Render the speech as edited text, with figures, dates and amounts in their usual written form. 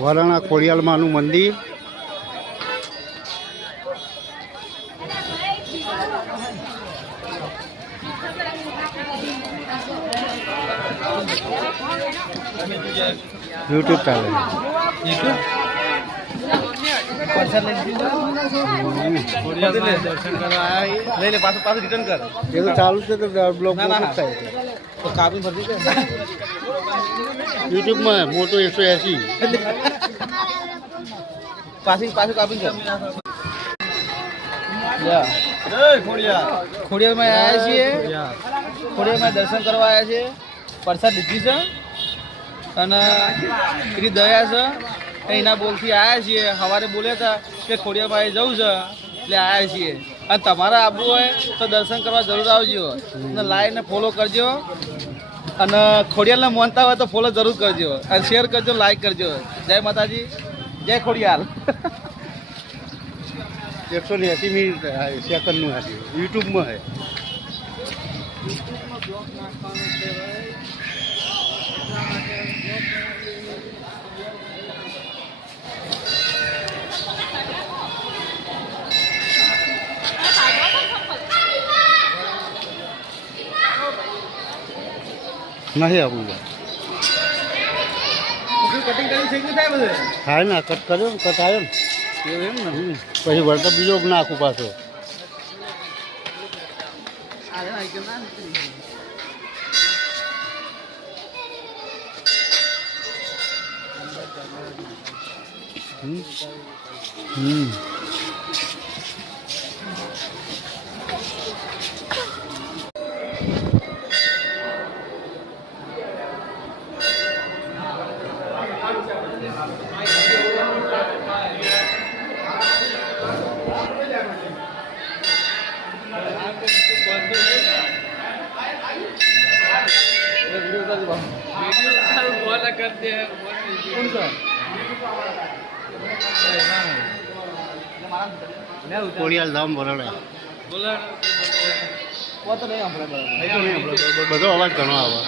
વરાણા ખોડિયાલમાનું મંદિર. યુટ્યુબ ચાલે રિટર્ન કર એ તો ચાલુ છે તો બ્લોગ થાય તો કાપી ભરતી છે યુટ્યુબમાં મોટો 180 પાછી કાપી કર ખોડિયારમાં આવ્યા છીએ ખોડિયારમાં દર્શન કરવા આવ્યા છીએ પ્રસાદ લીધી છે અને એની દયા છે એના બોલથી આવ્યા છીએ સવારે બોલ્યા હતા કે ખોડિયારમાં જવું છે એટલે આવ્યા છીએ અને તમારે આવવું હોય તો દર્શન કરવા જરૂર આવજો અને લાઈનને ફોલો કરજો અને ખોડિયાલને માનતા હોય તો ફોલો જરૂર કરજો અને શેર કરજો લાઈક કરજો જય માતાજી જય ખોડિયાલ 180 મિનિટ સેકન્ડનું હશે યુટ્યુબમાં હે નહીં આવું કટિંગ કરી થઈ ગયું થાય બધું થાય ને કટ કર્યો કટ આવ્યો ને એવું એમ ને પછી વળતો બીજો નાખું પાછો ખોડિયાલ ધામ વરાણા બધો અવાજ ઘણો આવે